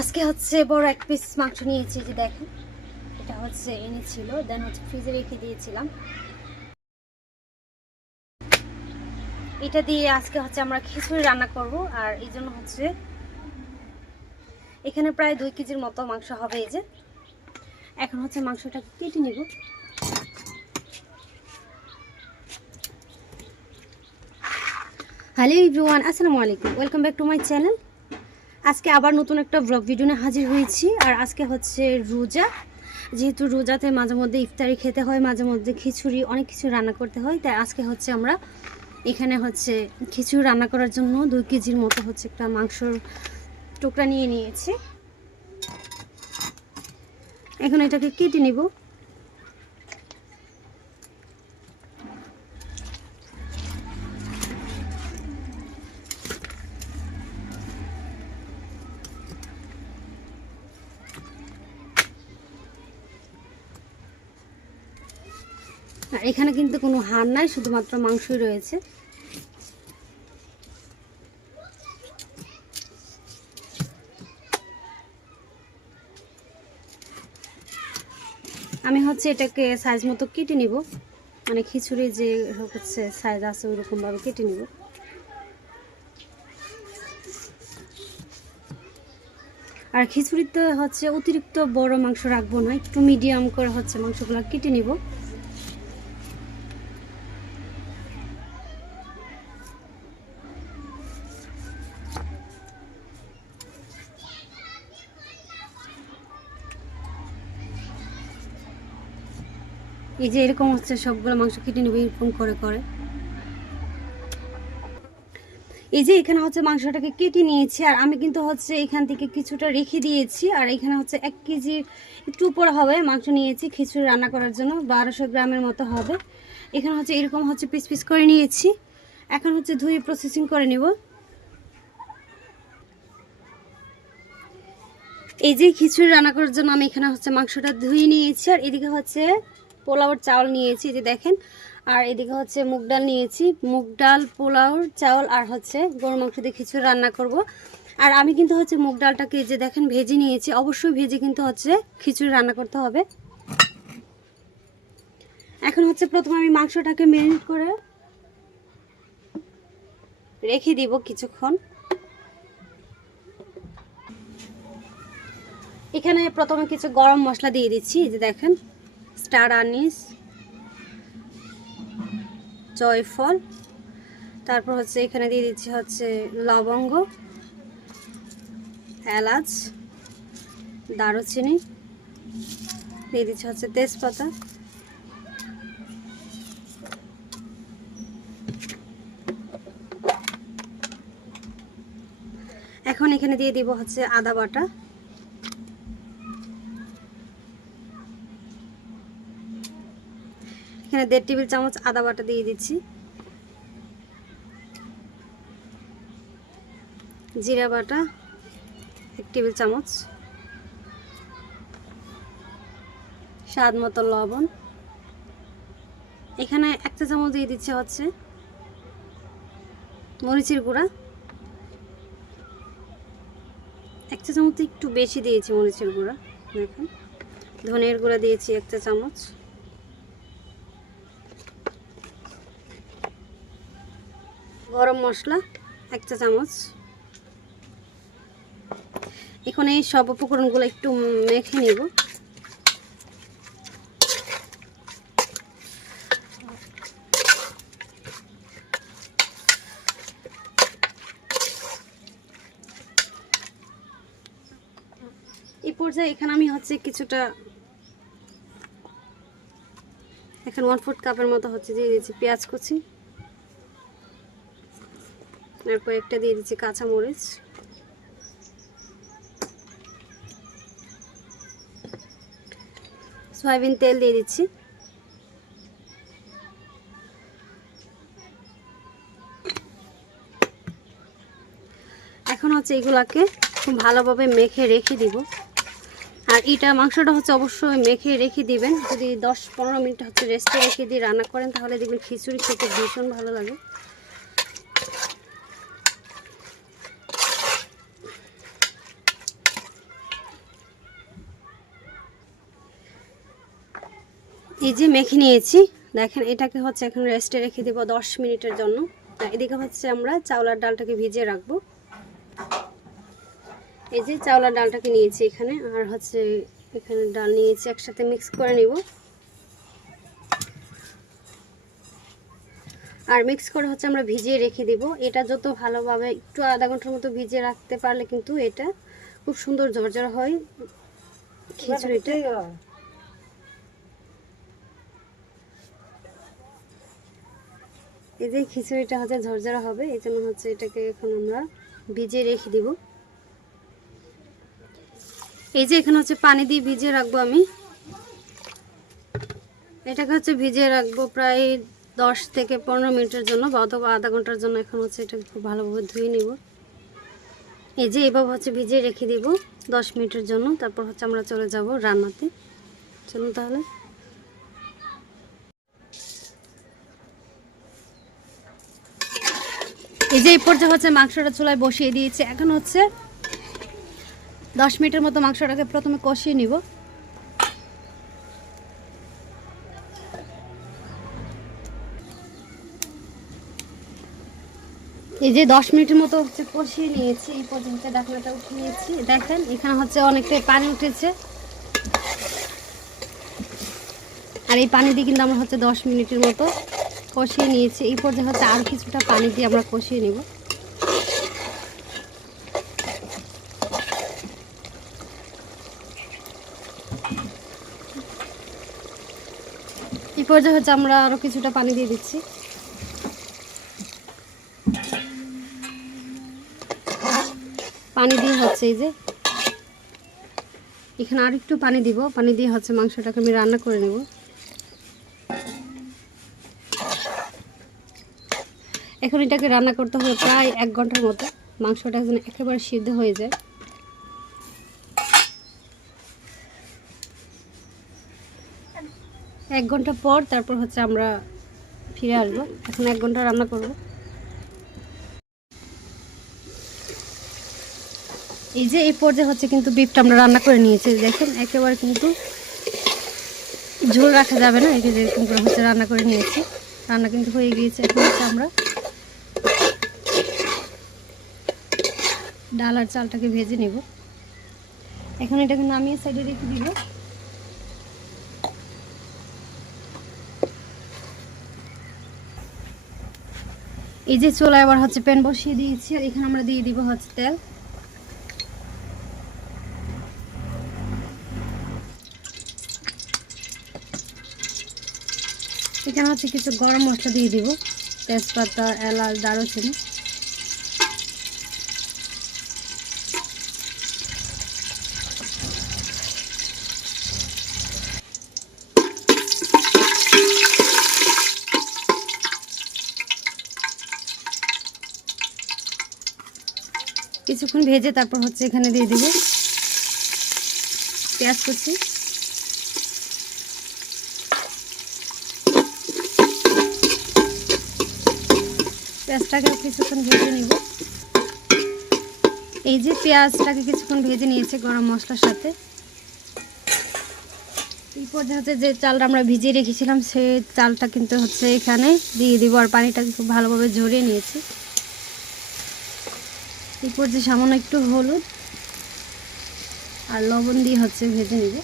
আজকে হচ্ছে বড় এক পিস মাংস নিয়েছি, যে দেখেন এটা হচ্ছে এনেছিল, দেন হচ্ছে ফ্রিজে রেখে দিয়েছিলাম। এটা দিয়ে আজকে হচ্ছে আমরা খিচুড়ি রান্না করব। আর এই জন্য হচ্ছে এখানে প্রায় 2 কেজির মতো মাংস হবে। এই যে এখন হচ্ছে মাংসটা কেটে নিব। হ্যালো এভরিওয়ান, আসসালামু আলাইকুম, welcome back to my channel. আজকে আবার নতুন একটা ব্লগ ভিডিও নিয়ে হাজির হয়েছি। আর আজকে হচ্ছে রোজা, যেহেতু রোজাতে মাঝে মধ্যে ইফতারি খেতে হয়, মাঝে মধ্যে খিচুড়ি, অনেক কিছু রান্না করতে হয়। তাই আজকে হচ্ছে আমরা এখানে হচ্ছে খিচুড়ি রান্না করার জন্য 2 কেজির মতো হচ্ছে একটা মাংসর টুকরা নিয়ে নিয়েছি। এখন এটাকে কেটে নিব। আর এখানে কিন্তু কোনো হাড় নাই, শুধুমাত্র মাংসই রয়েছে। আমি হচ্ছে এটাকে সাইজ মতো কেটে নিব, মানে খিচুড়ি যে হচ্ছে সাইজ আছে ওইরকমভাবে কেটে নিব। আর খিচুড়িতে হচ্ছে অতিরিক্ত বড় মাংস রাখবো না, একটু মিডিয়াম করে হচ্ছে মাংসগুলো কেটে নিব। এই যে এরকম হচ্ছে সবগুলো মাংস কেটে নেব এরকম করে করে। এই যে এখানে হচ্ছে মাংসটাকে কেটে নিয়েছি। আর আমি কিন্তু হচ্ছে এখান থেকে কিছুটা রেখে দিয়েছি। আর এখানে হচ্ছে 1 কেজির একটু উপর হবে মাংস নিয়েছি খিচুড়ি রান্না করার জন্য, 1200 গ্রামের মতো হবে। এখানে হচ্ছে এরকম হচ্ছে পিস পিস করে নিয়েছি। এখন হচ্ছে ধুয়ে প্রসেসিং করে নেব। এই যে খিচুড়ি রান্না করার জন্য আমি এখানে হচ্ছে মাংসটা ধুয়ে নিয়েছি। আর এদিকে হচ্ছে পোলাওর চাউল নিয়েছি, যে দেখেন। আর এদিকে হচ্ছে মুগ ডাল নিয়েছি, মুগ ডাল, পোলাওর চাউল আর হচ্ছে গরু মাংস দিয়ে খিচুড়ি রান্না করব। আর আমি কিন্তু হচ্ছে মুগ ডালটাকে যে দেখেন ভেজে নিয়েছি, অবশ্যই ভেজে কিন্তু হচ্ছে খিচুড়ি রান্না করতে হবে। এখন হচ্ছে প্রথমে আমি মাংসটাকে ম্যারিনেট করে রেখে দিব কিছুক্ষণ। এখানে প্রথমে কিছু গরম মশলা দিয়ে দিচ্ছি, এই যে দেখেন, স্টার আনিস, জয়ফল, তারপর হচ্ছে এখানে দিয়ে দিচ্ছি হচ্ছে লবঙ্গ, এলাচ, দারুচিনি, দিয়ে দিচ্ছি হচ্ছে তেজপাতা, এখন এখানে দিয়ে দিব হচ্ছে আদা বাটা, এখানে 1.5 টেবিল চামচ আদা বাটা দিয়ে দিচ্ছি, জিরা বাটা 1 টেবিল চামচ, স্বাদ মতো লবণ, এখানে 1 চা চামচ দিয়ে দিচ্ছি হচ্ছে মরিচের গুঁড়া, 1 চা চামচ একটু বেশি দিয়েছি মরিচের গুঁড়া। দেখুন, ধনিয়ার গুঁড়া দিয়েছি 1 চা চামচ, গরম মশলা 1 চা চামচ। এখন এই সব উপকরণগুলো একটু মেখে নিব। এই পর্যায়ে এখানে আমি হচ্ছে কিছুটা, এখন 1/4 কাপের মতো হচ্ছে দিয়ে দিচ্ছি পেঁয়াজ কুচি, আর কয়েকটা দিয়ে দিচ্ছি কাঁচামরিচ, সয়াবিন তেল দিয়ে দিচ্ছি। এখন হচ্ছে এগুলাকে খুব ভালোভাবে মেখে রেখে দিব। আর এটা মাংসটা হচ্ছে অবশ্যই মেখে রেখে দিবেন। যদি 10-15 মিনিট হচ্ছে রেস্টে রেখে দিয়ে রান্না করেন তাহলে দেখবেন খিচুড়ি খেতে ভীষণ ভালো লাগে। এই যে মেখে নিয়েছি, দেখেন এটাকে হচ্ছে এখন রেস্টে রেখে দেবো 10 মিনিটের জন্য। আর এদিকে হচ্ছে আমরা চাউলার ডালটাকে ভিজিয়ে রাখবো। এই যে চাউলার ডালটাকে নিয়েছি এখানে, আর হচ্ছে এখানে ডাল নিয়েছি, একসাথে মিক্স করে নিব। আর মিক্স করে হচ্ছে আমরা ভিজিয়ে রেখে দিব। এটা যত ভালোভাবে একটু আধা ঘন্টার মতো ভিজিয়ে রাখতে পারলে কিন্তু এটা খুব সুন্দর ঝরঝরা হয় খিচুড়িটা। এই যে খিচুড়িটা হচ্ছে ঝরঝরা হবে, এই জন্য হচ্ছে এটাকে এখন আমরা ভিজিয়ে রেখে দিব। এই যে এখানে হচ্ছে পানি দিয়ে ভিজিয়ে রাখবো আমি। এটাকে হচ্ছে ভিজিয়ে রাখবো প্রায় 10 থেকে 15 মিনিটের জন্য বা অথবা আধা ঘন্টার জন্য। এখন হচ্ছে এটাকে খুব ভালোভাবে ধুয়ে নিব। এই যে এভাবে হচ্ছে ভিজিয়ে রেখে দিব 10 মিনিটের জন্য। তারপর হচ্ছে আমরা চলে যাব রান্নাতে। চলুন তাহলে। এই যে এই পর্যায়ে হচ্ছে মাংসটা চুলায় বসিয়ে দিয়েছি। এখন হচ্ছে 10 মিনিটের মতো মাংসটাকে প্রথমে কষিয়ে নিব। এই যে 10 মিনিটের মতো হচ্ছে কষিয়ে নিয়েছি। এই পর্যন্ত ঢাকনাটা উঠিয়ে নিয়েছি। দেখেন এখানে হচ্ছে অনেকটাই পানি উঠেছে, আর এই পানি দিয়ে কিন্তু আমরা হচ্ছে 10 মিনিটের মতো কষিয়ে নিয়েছি। এই পর্যায়ে হচ্ছে আর কিছুটা পানি দিয়ে আমরা কষিয়ে নেব। এই পর্যায়ে হচ্ছে আমরা আরো কিছুটা পানি দিয়ে দিচ্ছি। পানি দিয়ে হচ্ছে এই যে এখানে আর একটু পানি দিব। পানি দিয়ে হচ্ছে মাংসটাকে আমি রান্না করে নেব। এখন এটাকে রান্না করতে হবে প্রায় 1 ঘন্টার মতো। মাংসটা যেন একেবারে সিদ্ধ হয়ে যায়। এক ঘন্টা পর তারপর হচ্ছে আমরা ফিরে আসবো। এখন 1 ঘন্টা রান্না করব। এই যে এই পর্যায়ে হচ্ছে কিন্তু বিফটা আমরা রান্না করে নিয়েছি। দেখেন একেবারে কিন্তু ঝোল রাখা যাবে না। এই যে এরকম করে হচ্ছে রান্না করে নিয়েছি। রান্না কিন্তু হয়ে গিয়েছে। এখন হচ্ছে আমরা ডাল আর চালটাকে ভেজে নেব। এখন এটাকে নামিয়ে সাইডে রেখে দিব। এই যে চুলায় আবার হচ্ছে প্যান বসিয়ে দিয়েছি, আর এখানে আমরা দিয়ে দিব হচ্ছে তেল। এখানে হচ্ছে কিছু গরম মশলা দিয়ে দিব, তেজপাতা, এলাচ, দারুচিনি। কিছুক্ষণ ভেজে তারপর হচ্ছে এখানে দিয়ে দিব পেঁয়াজ কুচি। পেঁয়াজটাকে কিছুক্ষণ ভেজে নিব। এই যে পেঁয়াজটাকে কিছুক্ষণ ভেজে নিয়েছে গরম মশলার সাথে। এই পর্যায়ে হচ্ছে যে চালটা আমরা ভিজিয়ে রেখেছিলাম সেই চালটা কিন্তু হচ্ছে এখানে দিয়ে দিব, আর পানিটাকে খুব ভালোভাবে ঝরিয়ে নিয়েছি। এই পর্যায়ে সামান্য একটু হলুদ আর লবণ দিয়ে হচ্ছে ভেজে নিব।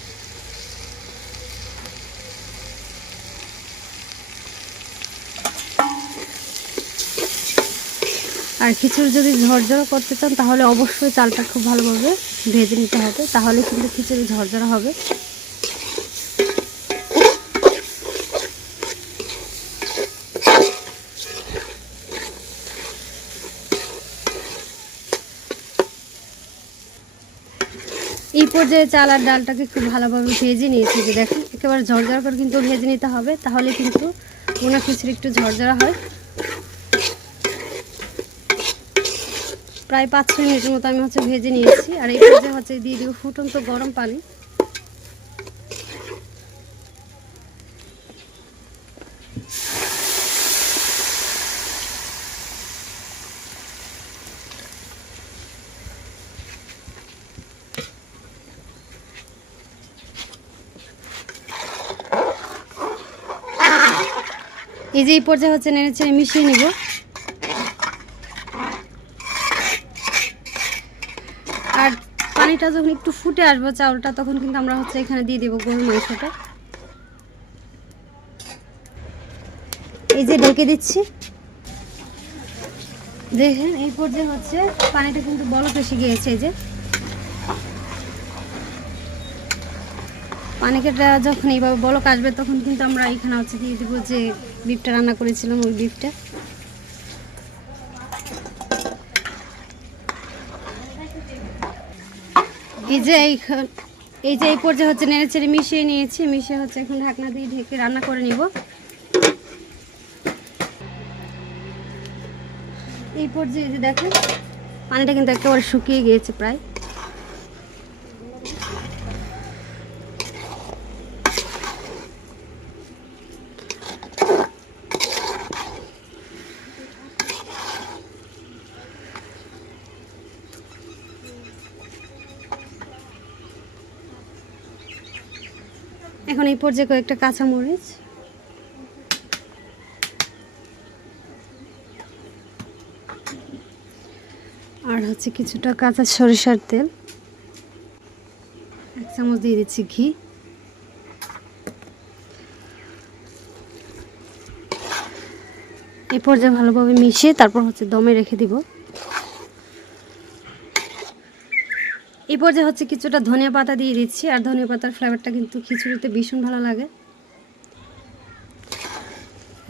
আর খিচুড়ি যদি ঝরঝরা করতে চান তাহলে অবশ্যই চালটা খুব ভালোভাবে ভেজে নিতে হবে, তাহলে কিন্তু খিচুড়ি ঝরঝরা হবে। এই পর্যায়ে চাল আর ডালটাকে খুব ভালোভাবে ভেজে নিয়েছি। যে দেখেন একেবারে ঝরঝরা করে কিন্তু ভেজে নিতে হবে, তাহলে কিন্তু ভুনা খিচুড়ি একটু ঝরঝরা হয়। প্রায় 5-6 মিনিটের মতো আমি হচ্ছে ভেজে নিয়েছি। আর এই পর্যায়ে হচ্ছে দিয়ে দিব ফুটন্ত গরম পানি। এই যে এই পর্যায়ে হচ্ছে নেড়েচেড়ে মিশিয়ে নেব। আর পানিটা যখন একটু ফুটে আসবে চাউলটা, তখন কিন্তু আমরা হচ্ছে এখানে দিয়ে দেবো গরুর মাংসটা। এই যে ঢেকে দিচ্ছি। দেখেন এই পর্যায়ে হচ্ছে পানিটা কিন্তু বলক এসে গিয়েছে। এই যে পানিটা যখন এইভাবে বলক আসবে, তখন কিন্তু আমরা এখানে হচ্ছে দিয়ে দেবো যে বিফটা রান্না করেছিলাম, ওই বিফটা। এই যে এই পর্যায়ে হচ্ছে নেড়েচেড়ে মিশিয়ে নিয়েছি। মিশিয়ে হচ্ছে এখন ঢাকনা দিয়ে ঢেকে রান্না করে নিব। এই পর্যায়ে যে দেখেন পানিটা কিন্তু একেবারে শুকিয়ে গিয়েছে প্রায়। এখন এই পর্যায়ে কয়েকটা কাঁচামরিচ, আর হচ্ছে কিছুটা কাঁচা সরিষার তেল, 1 চামচ দিয়ে দিচ্ছি ঘি। এই পর্যায়ে ভালোভাবে মিশিয়ে তারপর হচ্ছে দমে রেখে দিব। এই পর্যায়ে হচ্ছে কিছুটা ধনিয়া পাতা দিয়ে দিচ্ছি। আর ধনিয়া পাতার ফ্লেভারটা কিন্তু খিচুড়িতে ভীষণ ভালো লাগে।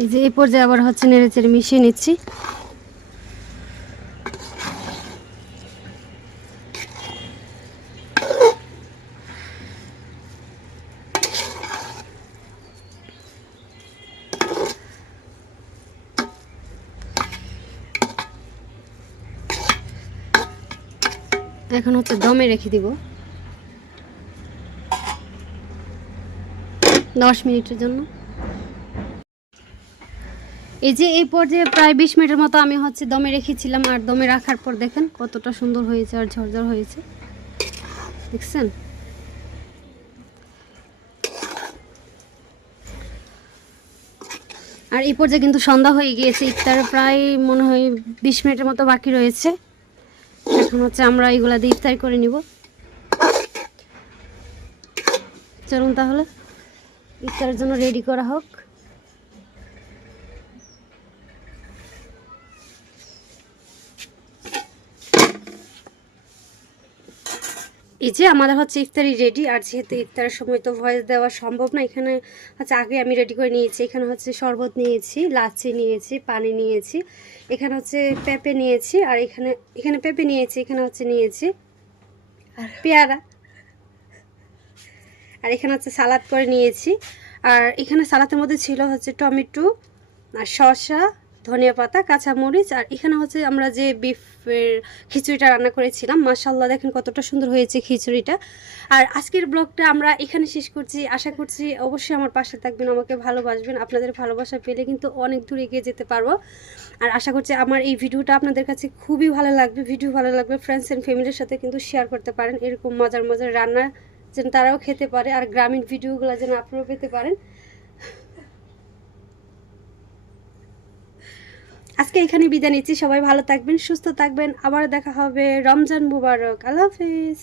এই যে এই পর্যায়ে আবার হচ্ছে নেড়েচেড়ে মিশিয়ে নিচ্ছি। এখন হচ্ছে দমে রেখে দিব 10 মিনিটের জন্য। এই যে এই পর্যায়ে প্রায় 20 মিনিটের মতো আমি হচ্ছে দমে রেখেছিলাম। আর দমে রাখার পর দেখেন কতটা সুন্দর হয়েছে আর ঝরঝর হয়েছে, দেখছেন? আর এই পর্যায়ে কিন্তু সন্ধ্যা হয়ে গিয়েছে, ইফতার প্রায় মনে হয় 20 মিনিটের মতো বাকি রয়েছে। এখন হচ্ছে আমরা এইগুলা দিয়ে ইফতার করে নিব। চলুন তাহলে ইফতারের জন্য রেডি করা হোক। এই যে আমাদের হচ্ছে ইফতারি রেডি। আর যেহেতু ইফতারের সময় তো ভয়েস দেওয়া সম্ভব না, এখানে হচ্ছে আগে আমি রেডি করে নিয়েছি। এখানে হচ্ছে শরবত নিয়েছি, লাচ্ছি নিয়েছি, পানি নিয়েছি, এখানে হচ্ছে পেঁপে নিয়েছি, আর এখানে পেঁপে নিয়েছি, এখানে হচ্ছে নিয়েছি আর পেয়ারা, আর এখানে হচ্ছে সালাদ করে নিয়েছি। আর এখানে সালাদের মধ্যে ছিল হচ্ছে টমেটো আর শসা, ধনিয়া পাতা, কাঁচামরিচ। আর এখানে হচ্ছে আমরা যে বিফের খিচুড়িটা রান্না করেছিলাম, মাশাআল্লাহ দেখেন কতটা সুন্দর হয়েছে খিচুড়িটা। আর আজকের ব্লগটা আমরা এখানে শেষ করছি। আশা করছি অবশ্যই আমার পাশে থাকবেন, আমাকে ভালোবাসবেন। আপনাদের ভালোবাসা পেলে কিন্তু অনেক দূর এগিয়ে যেতে পারবো। আর আশা করছি আমার এই ভিডিওটা আপনাদের কাছে খুবই ভালো লাগবে। ভিডিও ভালো লাগবে ফ্রেন্ডস অ্যান্ড ফ্যামিলির সাথে কিন্তু শেয়ার করতে পারেন। এরকম মজার মজার রান্না যেন তারাও খেতে পারে, আর গ্রামীণ ভিডিওগুলো যেন আপনারাও পেতে পারেন। আজকে এখানে বিদায় নিচ্ছি। সবাই ভালো থাকবেন, সুস্থ থাকবেন। আবার দেখা হবে। রমজান মুবারক। আল্লাহ হাফেজ।